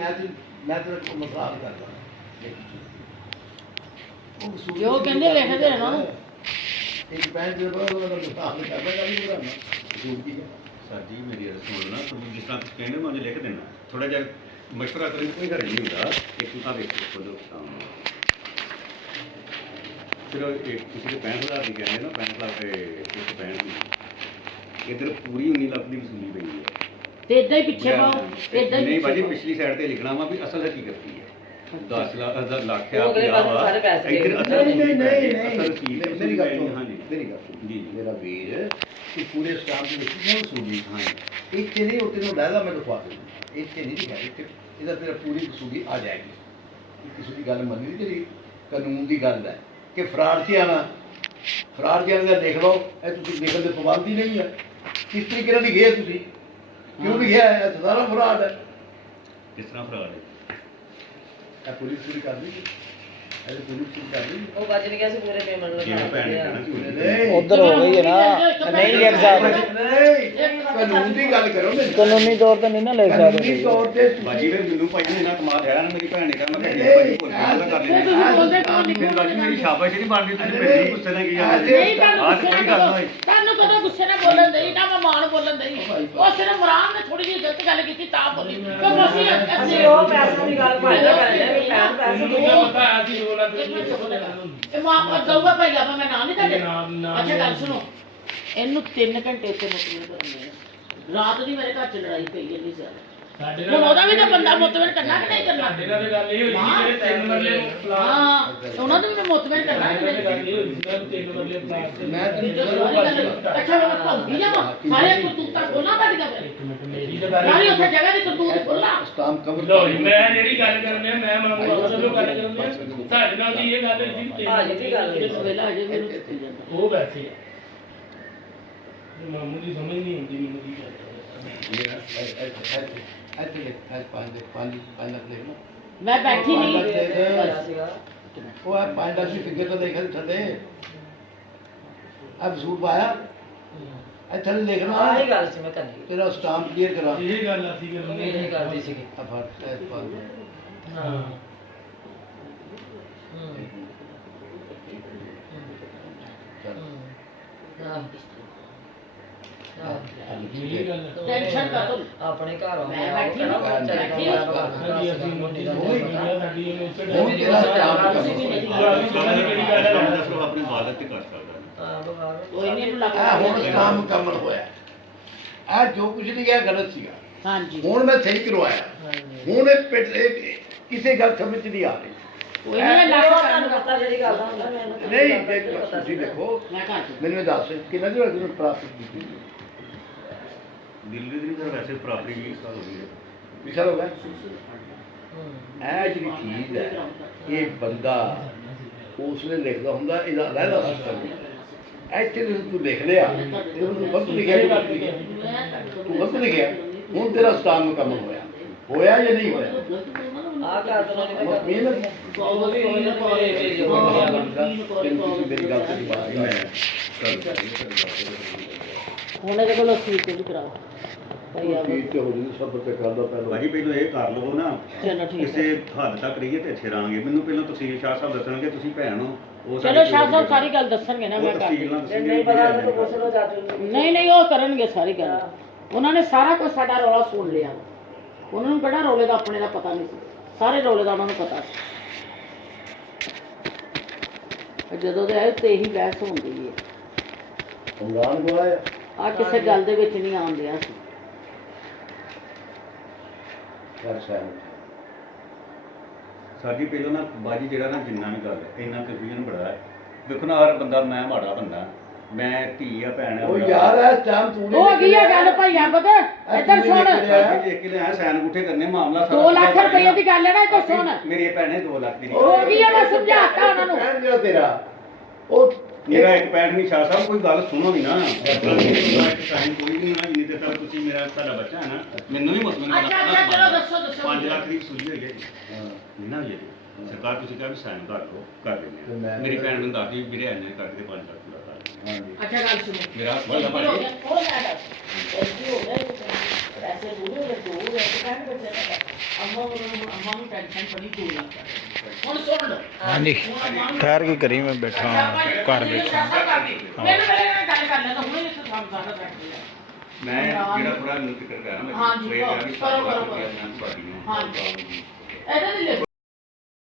मैं तो मजाक करता जो कहते लिखते हैं ना एक पैंट जो बड़ा बड़ा मजाक करता कभी बुरा ना झूठ की सर जी मेरी गल सुन ना तुम जिस तरह कहने मैं लिख देना थोड़ा जिहा मशवरा करने कोई घर नहीं होता एक तुम देखो खुद फिर एक किसी के 65,000 की कहने ना 65,000 एक 65 की इधर पूरी 19 लाख की वसूली पई है ਤੇ ਇਦਾਂ ਹੀ ਪਿੱਛੇ ਪਾਓ ਇਦਾਂ ਹੀ नहीं भाजी ਪਿੱਛੇ पिछली साइड ਤੇ ਲਿਖਣਾ ਵਾ ਵੀ ਅਸਲ ਹਕੀਕਤ ਕੀ ਹੈ 10 ਲੱਖ ਲੱਖ ਉਹ ਅਗਲੇ ਪਾਸੇ ਸਾਰੇ ਪੈਸੇ ਇੱਧਰ ਗਏ। ਅਸਲ नहीं नहीं ਅਸਲ ਰਸੀਦ नहीं मेरी गल सुन ਹਾਂਜੀ मेरी गल सुन जी। मेरा वीर कि पूरे स्टाफ की वसूली वसूली ਹਾਂਜੀ एक नहीं होते नो लैला मैं लिखवा दूँ एक नहीं लिखा एक इधर तेरा पूरी वसूली आ जाएगी किसी की गल मनी तेरी कानून की गल है कि फरार से आना फरार से आना देख लो देखने की पाबंदी नहीं है किस तरीके से लिखे तुम क्यों लिखा है सारा फराड है किस तरह फराड है पुलिस पूरी कर दी पुलिस पूरी कर दी ਉਹ ਬਚ ਨਹੀਂ ਗਿਆ ਸੀ ਪੂਰੇ ਪੇਮੈਂਟ ਜਿਵੇਂ ਭੈਣ ਨੇ ਕਹਿਣਾ ਸੀ नहीं उधर हो गई है ना नहीं लिख सकते कानून की गल करो मैं कानूनी तौर पर नहीं ना लिख कानूनी सकते तौर पे ਬਾਜੀ ਵੇ ਮੈਨੂੰ ਭਾਈ ਨੇ ਨਾ ਕਮਾਲ ਹੈ ਨਾ ਮੇਰੀ ਭੈਣ ਨੇ ਕਹਿਣਾ ਮੈਂ ਕਿਹਾ ਭਾਈ ਭੁੱਲ ਗਿਆ ਕਰ ਲੈਂਦੇ ਫਿਰ ਬਾਜੀ ਮੇਰੀ ਸ਼ਾਬਾਸ਼ ਨਹੀਂ ਬਣਦੀ ਤੁਸੀਂ ਮੇਰੇ ਗੁੱਸੇ ਨਾਲ ਕੀ ਨਹੀਂ ਜਾਂਦੇ ਤੁਹਾਨੂੰ ਗੁੱਸੇ ਕੋਈ ਗੱਲ ਨਾਲ ਨਹੀਂ ਤੁਹਾਨੂੰ ਕਦੋਂ ਗੁੱਸੇ ਨਾਲ ਬੋਲਣ ਦੇਈ ਨਾ ਮੈਂ ਮਾਣ ਬੋਲਣ ਦੇਈ ਉਹ ਸਿਰਫ ਮਰਾਨ ਨੇ ਥੋੜੀ ਜਿਹੀ ਗਲਤ ਗੱਲ ਕੀਤੀ ਤਾਂ ਬੋਲੀ ਕਿਉਂ ਅਸੀਂ ਅਸੀਂ ਉਹ ਪੈਸਿਆਂ ਦੀ ਗੱਲ ਫਾਇਦਾ ਕਰਦੇ ਆ ਵੀ ਪੈਸੇ ਇਹ ਮਾਂ ਦਊਗਾ ਭਾਈ ਆਪਾਂ ਮੈਂ ਨਾਂ ਨਹੀਂ ਤੁਹਾਡੇ ਅੱਛਾ ਗੱਲ ਸੁਣੋ ਇਹਨੂੰ 3 ਘੰਟੇ ਉੱਤੇ ਮੁਤਮਿਨ ਕਰਨੇ ਆ ਰਾਤ ਦੀ ਮੇਰੇ ਘਰ ਚ ਲੜਾਈ ਪਈ ਇੰਨੀ ਜ਼ਿਆਦਾ ਹੁਣ ਉਹਦਾ ਵੀ ਤਾਂ ਬੰਦਾ ਮੁਤਮਿਨ ਕਰਨਾ ਕਿ ਨਹੀਂ ਕਰਨਾ ਸਾਡੇ ਨਾਲ ਗੱਲ ਇਹ ਹੋਈ ਸੀ ਜਿਹੜੇ 3 ਮਰਲੇ ਪਲਾਟ ਹਾਂ ਉਹਨਾਂ ਨੂੰ ਵੀ ਮੁਤਮਿਨ ਕਰਨਾ ਕਿ ਨਹੀਂ ਗੱਲ ਇਹ ਹੋਈ ਸੀ 3 ਮਰਲੇ ਪਲਾਟ ਤੇ मैं ਅੱਛਾ ਮੈਂ ਭੌਂਕੀ ਜਾਵਾਂ ਸਾਰੇ ਕਰਤੂਤਾਂ ਖੋਲਾਂ ਤੁਹਾਡੀਆਂ ਫਿਰ ਇੱਕ ਮਿੰਟ ਮੇਰੀ ਤਾਂ ਗੱਲ ਸਾਰੀ ਉੱਥੇ ਜਗ੍ਹਾ ਦੀ ਕਰਤੂਤ ਖੋਲਾਂ स्टाम्प कवर ਲੋ ਮੈਂ ਜਿਹੜੀ ਗੱਲ ਕਰਨੇ ਮੈਂ ਮਾਮੂ ਚਲੋ ਗੱਲ ਕਰਨੇ ਸਾਡੇ ਨਾਲ ਦੀ ਇਹ ਗੱਲ ਹੋਈ ਸੀ ਭਾਜੀ ਦੀ ਗੱਲ ਹੋਈ ਇਸ ਵੇਲੇ ਅਜੇ ਮੈਨੂੰ ਦਿੱਤੀ ਜਾਂਦਾ ਉਹ ਵੈਸੇ ਆ ਮਾਮੂ ਦੀ ਸਮਝ ਨਹੀਂ ਆਉਂਦੀ ਮੈਨੂੰ ਕੀ ਕਰਦਾ पाँच लाख ले लो ਮੈਂ ਬੈਠੀ ਨਹੀਂ ਹੋਇਆ ਸੀਗਾ वो है 5 लाख की फिगर तो देखा थले अब सूट पाया थले देखना ਆਹ ਹੀ ਗੱਲ ਸੀ ਮੈਂ ਕਰਨੀ तेरा स्टाम्प क्लियर करा ਇਹ ਗੱਲ ਅਸੀਂ ਕਰਨੀ ਇਹ ਕਰਦੀ ਸੀਗੀ अब ਹਾਂ ਇਹ ਗੱਲ ਟੈਨਸ਼ਨ ਕਰ ਤੂੰ ਆਪਣੇ ਘਰ ਆਉਂਦੇ ਮੈਂ ਆ, ਉਹ ਬੈਠੀ ਕਿਹੜਾ ਹਾਂ, ਬੱਚਾ ਬੈਠੀ ਦਾ ਹਾਂ। ਸਾਡੀ ਅਸੀਂ ਮੋਟੀ ਸਾਡੀ ਇਹਨੂੰ ਉੱਥੇ ਹੁਣ ਤੇਰਾ ਸਟਾਂਪ ਤੁਸੀਂ ਵੀ ਨਹੀਂ ਦੱਸੋ ਆਪਣੀ ਇਬਾਦਤ ਤੇ ਕਰ ਸਕਦਾ ਹਾਂ ਬੁਖਾਰ ਕੋਈ ਨਹੀਂ ਇਹਨੂੰ ਲੱਗ ਹੁਣ काम मुकम्मल होया आ जो कुछ नहीं गया गलत सीगा ਹਾਂਜੀ ਹੁਣ मैं सही करवाया ਹੁਣ ਇਹ ਪਿੱਟ ਕਿਸੇ ਗੱਲ ਸਮਝ ਨਹੀਂ ਆ ਰਹੀ ਕੋਈ ਨਹੀਂ ਲੱਗ ਤੁਹਾਨੂੰ ਪਤਾ ਜਿਹੜੀ ਗੱਲ ਦਾ ਹੁੰਦਾ ਮੈਨੂੰ ਨਹੀਂ ਦੇਖ ਤੁਸੀਂ ਦੇਖੋ ਮੈਂ ਘਰ ਚ ਮੈਨੂੰ ਇਹ ਦੱਸ ਕਿੰਨਾ ਚਿਰ ਹੋਇਆ ਤੁਹਾਨੂੰ ਪ੍ਰਾਪਤ ਕੀਤੀ ਦਿੱਲੀ ਦੀ ਤਾਂ ਵੈਸੇ ਪ੍ਰਾਪਰੀ ਵੀ ਸਾਲ ਹੋ ਗਈ ਹੈ ਵਿਸ਼ਾਲ ਹੋ ਗਿਆ ਇਹ ਜਿਹੜੀ ਚੀਜ਼ ਹੈ ਇਹ ਬੰਦਾ ਉਸਨੇ ਲਿਖਦਾ ਹੁੰਦਾ ਇਹਦਾ ਅਲੱਗਾ ਸਿਸਟਮ ਹੈ ਇੱਥੇ ਤੂੰ ਲਿਖ ਲਿਆ ਇਹਨੂੰ ਗਲਤ ਲਿਖਿਆ ਤੂੰ ਗਲਤ ਲਿਖਿਆ ਹੁਣ ਤੇਰਾ ਸਟਾਮ ਮੁਕੰਮਲ ਹੋਇਆ ਜਾਂ ਨਹੀਂ ਹੋਇਆ ਆ ਕਰ ਦੋ ਨਹੀਂ ਤਾਂ ਮਿਹਨਤ ਉਹ ਵੀ ਉਹਨੇ ਕੋਲੇ ਭੇਜੋ ਤੁਸੀਂ ਮੇਰੀ ਗੱਲ ਤੇ ਬਾਤ ਮੈਂ ਹੁਣ ਇਹਦੇ ਕੋਲ ਅਸੀਂ ਤੇ ਵੀ ਕਰਾਓ ਭਾਈ ਆ ਕੀ ਤੇ ਹੋ ਜੀ ਸਭ ਤੇ ਕਰਦਾ ਪਹਿਲਾਂ ਬਾਜੀ ਪਹਿਲਾਂ ਇਹ ਕਰ ਲਵੋ ਨਾ ਚਲੋ ਠੀਕ ਕਿਸੇ ਹੈ ਹੱਦ ਤੱਕ ਰਹੀਏ ਤੇ ਇੱਥੇ ਰਹਾਂਗੇ ਮੈਨੂੰ ਪਹਿਲਾਂ ਤੁਸੀਂ ਸ਼ਾਹ ਸਾਹਿਬ ਦੱਸਣਗੇ ਤੁਸੀਂ ਭੈਣ ਹੋ ਉਹ ਚਲੋ ਸ਼ਾਹ ਸਾਹਿਬ ਸਾਰੀ ਗੱਲ ਦੱਸਣਗੇ ਨਾ ਮੈਂ ਕਰ ਤਫਸੀਲ ਨਾਲ ਜੇ ਨਹੀਂ ਪਤਾ ਤਾਂ ਪੁੱਛ ਲਓ ਚਾਚੂ ਨੂੰ ਨਹੀਂ ਨਹੀਂ ਉਹ ਕਰਨਗੇ ਸਾਰੀ ਗੱਲ ਉਹਨਾਂ ਨੇ ਸਾਰਾ ਕੁਝ ਸਾਡਾ ਰੌਲਾ ਸੁਣ ਲਿਆ ਉਹਨਾਂ ਨੂੰ ਕਿਹੜਾ ਰੌਲੇ ਦਾ ਆਪਣੇ ਦਾ ਪਤਾ ਨਹੀਂ ਸੀ ਸਾਰੇ ਰੌਲੇ ਦਾ ਉਹਨਾਂ ਨੂੰ ਪਤਾ ਸੀ ਜਦੋਂ ਦੇ ਆਏ ਤੇ ਇਹੀ ਬਹਿਸ ਹੁੰਦੀ ਹੈ ਰਮਜ਼ਾਨ ਕੋਲ ਆਇਆ ਆ ਕਿਸੇ ਗੱਲ ਦੇ ਵਿੱਚ ਨਹੀਂ ਆਉਣ ਦਿਆ ਸੀ ਕਰ ਸਾਹਿਬ ਸਾਡੀ ਪਹਿਲਾਂ ਨਾ ਬਾਜੀ ਜਿਹੜਾ ਨਾ ਜਿੰਨਾ ਵੀ ਗੱਲ ਇੰਨਾ ਕਨਫਿਊਜ਼ਨ ਬੜਾ ਹੈ ਦੇਖੋ ਨਾ ਹਰ ਬੰਦਾ ਮੈਂ ਮਾੜਾ ਬੰਦਾ ਮੈਂ ਧੀ ਆ ਭੈਣ ਆ ਉਹ ਯਾਰ ਐ ਟਾਈਮ ਤੂੰ ਉਹ ਕੀ ਆ ਗੱਲ ਭਾਈਆ ਪਤਾ ਇੱਧਰ ਸੁਣ ਸਾਡੀ ਦੇਖ ਕੇ ਲਿਆ ਸੈਨ ਗੁੱਠੇ ਕਰਨੇ ਮਾਮਲਾ 2 ਲੱਖ ਰੁਪਏ ਦੀ ਗੱਲ ਹੈ ਨਾ ਇੱਧਰ ਸੁਣ ਮੇਰੀ ਭੈਣੇ 2 ਲੱਖ ਦੀ ਨਹੀਂ ਉਹ ਕੀ ਆ ਮੈਂ ਸਮਝਾਤਾ ਉਹਨਾਂ ਨੂੰ ਕਹਿਣ ਜਿਹੜਾ ਤੇਰਾ ਉਹ ਮੇਰਾ ਇੱਕ ਪੈਂਟ ਨਹੀਂ ਸ਼ਾਹ ਸਾਹਿਬ ਕੋਈ ਗੱਲ ਸੁਣੋ ਵੀ ਨਾ ਇੱਕ ਸਾਈਨ ਕੋਈ ਨਹੀਂ ਨਾ ਜਿੰਨੇ ਤੱਕ ਤੁਸੀਂ ਮੇਰਾ ਤੁਹਾਡਾ ਬੱਚਾ ਹੈ ਨਾ ਮੈਨੂੰ ਵੀ ਮੁਸਲਮਾਨ ਅੱਛਾ ਅੱਛਾ ਚਲੋ ਦੱਸੋ ਦੱਸੋ 5 ਲੱਖ ਦੀ ਸੂਝੀ ਹੋਈ ਹੈ ਜੀ ਨਾ ਜੀ ਸਰਕਾਰ ਤੁਸੀਂ ਕਿਹਾ ਵੀ ਸਾਈਨ ਕਰ ਲਓ ਕਰ ਲੈਂਦੇ ਆ ਮੇਰੀ ਭੈਣ ਨੂੰ ਦੱਸਦੀ ਵੀਰੇ ਐਨੇ ਕਰਕੇ 5 ਲੱਖ ਪੂਰਾ ਕਰ ਹਾਂਜੀ ਅੱਛਾ ਗੱਲ ਸੁਣੋ ਮੇਰਾ ਹੱਥ ਵੱਡਾ ਹੋ ਭਾਜੀ ਗਿਆ ਉਹ ਲੈ ਦੱਸ ਹੋ ਗਿਆ ਪੈਸੇ ਪੂਰੇ ਹੋਏ 2 ਹੋਏ ਤੇ ਕਹਿਣ ਬੱਚੇ ਦਾ ਅੰਮਾ ਨੂੰ ਟੈਨਸ਼ਨ ਬੜੀ 2 ਲੱਖ ਹੁਣ ਸੁਣ ਲਓ ਹਾਂਜੀ ਠਹਿਰ ਕੇ ਕਰੀ ਮੈਂ ਬੈਠਾ ਹਾਂ ਘਰ ਬੈਠਾ ਮੈਨੂੰ ਮੇਰੇ ਨਾਲ ਗੱਲ ਕਰ ਲੈ ਤਾਂ ਹੁਣੇ ਇਸ ਕੰਮ ਸਾਰਾ ਬੈਠ ਗਿਆ ਮੈਂ ਜਿਹੜਾ ਥੋੜਾ ਨੂੰ ਫਿਕਰ ਕਰਾਂ ਮੈਂ ਹਾਂਜੀ, ਇਹ ਕਰੋ, ਕਰੋ, ਕਰੋ। ਪਾਰਟੀ ਨੂੰ ਹਾਂਜੀ। ਇਹਦੇ ਲਈ